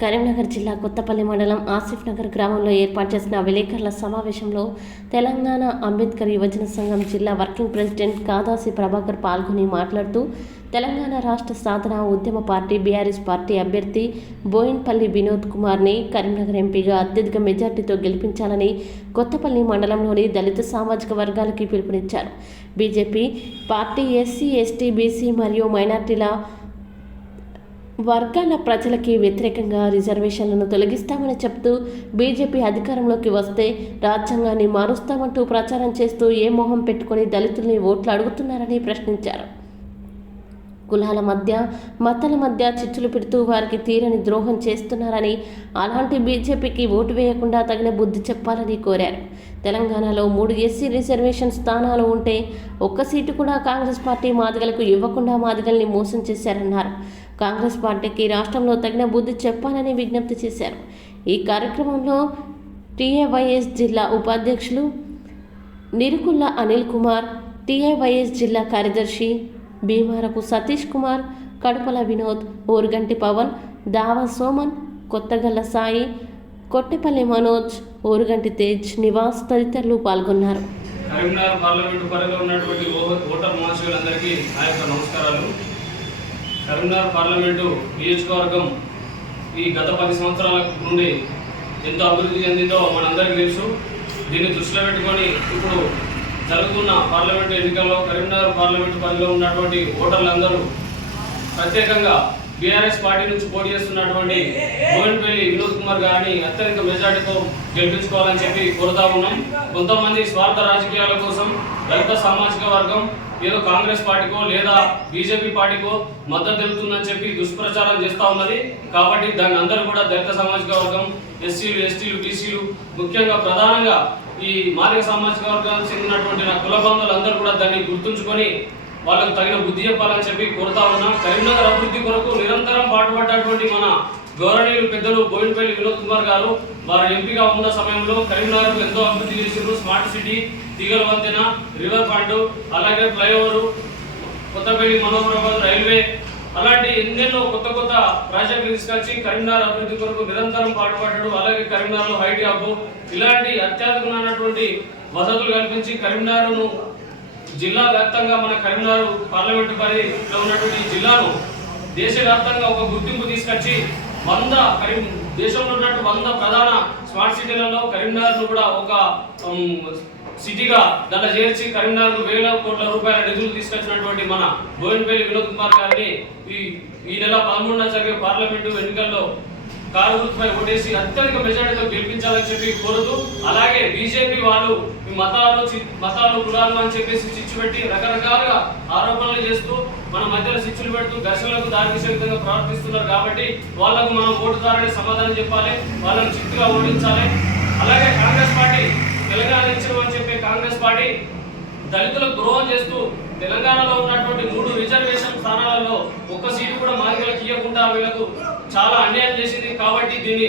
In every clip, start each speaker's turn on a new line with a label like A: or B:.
A: Karimnagar జిల్లా కొత్తపల్లి మండలం ఆసిఫ్ నగర్ గ్రామంలో ఏర్పాటు చేసిన విలేకరుల సమావేశంలో తెలంగాణ అంబేద్కర్ యువజన సంఘం జిల్లా వర్కింగ్ ప్రెసిడెంట్ కాదాసి ప్రభాకర్ పాల్గొని మాట్లాడుతూ తెలంగాణ రాష్ట్ర సాధన ఉద్యమ పార్టీ బీఆర్ఎస్ పార్టీ అభ్యర్థి బోయిన్పల్లి వినోద్ కుమార్ని కరీంనగర్ ఎంపీగా అత్యధిక మెజార్టీతో గెలిపించాలని కొత్తపల్లి మండలంలోని దళిత సామాజిక వర్గాలకి పిలుపునిచ్చారు. BJP party SC ST BC మరియు మైనార్టీల వర్గాల ప్రజలకి వ్యతిరేకంగా రిజర్వేషన్లను తొలగిస్తామని చెప్తూ బీజేపీ అధికారంలోకి వస్తే రాజ్యాంగాన్ని మారుస్తామంటూ ప్రచారం చేస్తూ ఏ మొహం పెట్టుకొని దళితుల్ని ఓట్లు అడుగుతున్నారని ప్రశ్నించారు. కులాల మధ్య మతాల మధ్య చిచ్చులు పెడుతూ వారికి తీరని ద్రోహం చేస్తున్నారని అలాంటి బీజేపీకి ఓటు వేయకుండా తగిన బుద్ధి చెప్పాలని కోరారు. తెలంగాణలో మూడు ఎస్సీ రిజర్వేషన్ స్థానాలు ఉంటే ఒక్క సీటు కూడా కాంగ్రెస్ పార్టీ మాదిగలకు ఇవ్వకుండా మాదిగల్ని మోసం చేశారన్నారు. కాంగ్రెస్ పార్టీకి రాష్ట్రంలో తగిన బుద్ధి చెప్పాలని విజ్ఞప్తి చేశారు. ఈ కార్యక్రమంలో టీఏవైఎస్ జిల్లా ఉపాధ్యక్షులు నిరుకుల్ల అనిల్ కుమార్ టీఏవైఎస్ జిల్లా కార్యదర్శి భీమారపు సతీష్ కుమార్ కడపల వినోద్ ఊరుగంటి పవన్ దావా సోమన్ కొత్తగల్ల సాయి కొట్టెపల్లి మనోజ్ ఊరుగంటి తేజ్ నివాస్ తదితరులు పాల్గొన్నారు.
B: కరీంనగర్ పార్లమెంటు పరిధిలో ఉన్నటువంటి ఓటర్ మహాశివులందరికీ నా యొక్క నమస్కారాలు. కరీంనగర్ పార్లమెంటు నియోజకవర్గం ఈ గత పది సంవత్సరాల నుండి ఎంతో అభివృద్ధి చెందిందో మనందరికీ తెలుసు. దీన్ని దృష్టిలో పెట్టుకొని ఇప్పుడు జరుగుతున్న పార్లమెంటు ఎన్నికల్లో కరీంనగర్ పార్లమెంటు పరిధిలో ఉన్నటువంటి ఓటర్లందరూ ప్రత్యేకంగా బీఆర్ఎస్ పార్టీ నుంచి పోటీ చేస్తున్నటువంటి మోహన్పల్లి వినోద్ కుమార్ గారిని అత్యధిక మెజార్టీతో గెలిపించుకోవాలని చెప్పి కోరుతా ఉన్నాం. కొంతమంది స్వార్థ రాజకీయాల కోసం దళిత సామాజిక వర్గం ఏదో కాంగ్రెస్ పార్టీకో లేదా బీజేపీ పార్టీకో మద్దతు తెలుపుతుందని చెప్పి దుష్ప్రచారం చేస్తూ ఉన్నది. కాబట్టి దాన్ని అందరూ కూడా దళిత సామాజిక వర్గం ఎస్సీలు ఎస్టీలు బీసీలు ముఖ్యంగా ప్రధానంగా ఈ మాలిక సామాజిక వర్గానికి చెందినటువంటి నా కుల బంధువులందరూ కూడా దాన్ని గుర్తుంచుకొని వాళ్ళకు తగిన బుద్ధి చెప్పాలని చెప్పి కోరుతా ఉన్నాం. కరీంనగర్ అభివృద్ధి కొరకు నిరంతరం పాటుపడ్డటువంటి మన గౌరవనీయులు పెద్దలు బోయినపల్లి వినోద్ కుమార్ గారు వారు ఎంపీగా ఉన్న సమయంలో కరీంనగర్ ఎంతో అభివృద్ధి చేసిండ్రు. స్మార్ట్ సిటీ తీగల వంతెన రివర్ ఫ్రంట్ అలాగే ఫ్లైఓవర్ కొత్తపల్లి మనోహరాబాద్ రైల్వే అలాంటి ఎన్నెన్నో కొత్త కొత్త ప్రాజెక్టులు తీసుకొచ్చి కరీంనగర్ అభివృద్ధి కొరకు నిరంతరం పాటుపడ్డాడు. అలాగే కరీంనగర్లో హైటీ హబ్ ఇలాంటి అత్యాధునికమైనటువంటి వసతులు కల్పించి కరీంనగర్ను జిల్లా వ్యాప్తంగా మన కరీంనగర్ పార్లమెంటు పరిధిలో ఉన్నటువంటి జిల్లాను దేశవ్యాప్తంగా ఒక గుర్తింపు తీసుకొచ్చి వంద కరీం దేశంలో ఉన్నట్టు వంద ప్రధాన స్మార్ట్ సిటీలలో కరీంనగర్ను కూడా ఒక సిటీగా దాన్ని చేర్చి కరీంనగర్ వేల కోట్ల రూపాయల నిధులు తీసుకొచ్చినటువంటి మన బోయినపల్లి వినోద్ కుమార్ గారిని ఈ ఈ నెల పదమూడున జరిగే పార్లమెంటు ఎన్నికల్లో కారు గుర్తుపై ఓటేసి అత్యధిక మెజార్టీతో గెలిపించాలని చెప్పి కోరుతూ అలాగే బీజేపీ వాళ్ళు ఈ మతాలు చి- మతాలు కులాలు అని చెప్పేసి చిచ్చు పెట్టి రకరకాలుగా ఆరోపణలు చేస్తూ మన మధ్యలో చిచ్చులు పెడుతూ ఘర్షణలకు దారితీసే విధంగా ప్రవర్తిస్తున్నారు కాబట్టి వాళ్ళకు మనం ద్వారానే సమాధానం చెప్పాలి వాళ్ళని చిత్తుగా ఓడించాలి. అలాగే కాంగ్రెస్ పార్టీ తెలంగాణ ఇచ్చిన చెప్పే కాంగ్రెస్ పార్టీ దళితులకు ద్రోహం చేస్తూ తెలంగాణలో ఉన్నటువంటి మూడు రిజర్వేషన్ స్థానాలలో ఒక్క సీటు కూడా మాదిగలకు ఇవ్వకుండా వీళ్ళకు చాలా అన్యాయం చేసింది కాబట్టి దీన్ని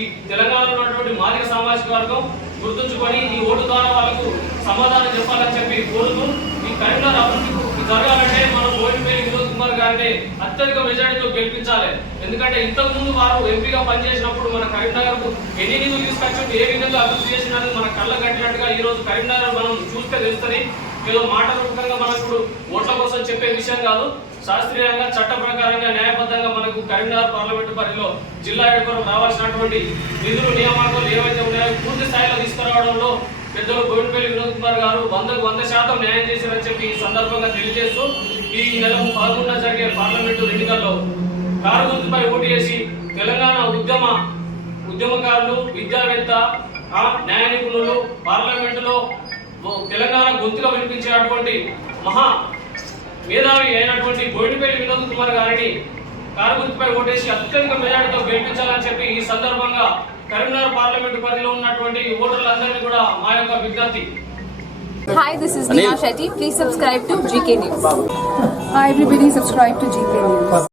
B: ఈ తెలంగాణలో ఉన్నటువంటి మాదిగ సామాజిక వర్గం గుర్తుంచుకొని ఈ ఓటు ద్వారా వాళ్ళకు సమాధానం చెప్పాలని చెప్పి కోరుతూ ఈ కరీంనగర్ అభివృద్ధి జరగాలంటే మనం బోయినపల్లి వినోద్ కుమార్ గారిని అత్యధిక మెజారిటీతో గెలిపించాలి. ఎందుకంటే ఇంతకు ముందు వారు ఎంపీగా పనిచేసినప్పుడు మన కరీంనగర్కు ఎన్ని నిధులు తీసుకొచ్చి ఏ విధంగా అభివృద్ధి చేసినా మన కళ్ళ కట్టినట్టుగా ఈ రోజు కరీంనగర్ మనం చూస్తే తెలుస్తుంది. ఏదో మాట రూపకంగా మనకు ఇప్పుడు ఓట్ల కోసం చెప్పే విషయం కాదు. శాస్త్రీయంగా చట్ట ప్రకారంగా న్యాయబద్ధంగా మనకు కరీంనగర్ పార్లమెంటు పరిధిలో జిల్లా ఎడుకోవడం రావాల్సినటువంటి నిధులు నియామకాలు ఏవైతే ఉన్నాయో పూర్తి స్థాయిలో తీసుకురావడంలో పెద్దలు గోవిందపల్లి వినోద్ కుమార్ గారు వందకు వంద శాతం న్యాయం చేశారని చెప్పి ఈ సందర్భంగా తెలియజేస్తూ ఈ నెల పదకొండున జరిగే పార్లమెంటు ఎన్నికల్లో కారు గుర్తుపై ఓటు చేసి తెలంగాణ ఉద్యమ ఉద్యమకారులు విద్యావేత్త ఆ, న్యాయ నిపుణులు పార్లమెంటులో తెలంగాణ గొంతుగా వినిపించేటువంటి మహా మేధావి అయినటువంటి బోయినపల్లి వినోద్ కుమార్ గారిని కారు గుర్తుపై ఓటేసి అత్యధిక మెజార్టీతో గెలిపించాలని చెప్పి ఈ సందర్భంగా కరీంనగర్ పార్లమెంటు పరిధిలో ఉన్నటువంటి ఓటర్లందరినీ కూడా మా యొక్క విజ్ఞప్తి
C: Hi, this is Neha Shetty. Please subscribe to GK News.
D: Hi everybody, subscribe to GK News.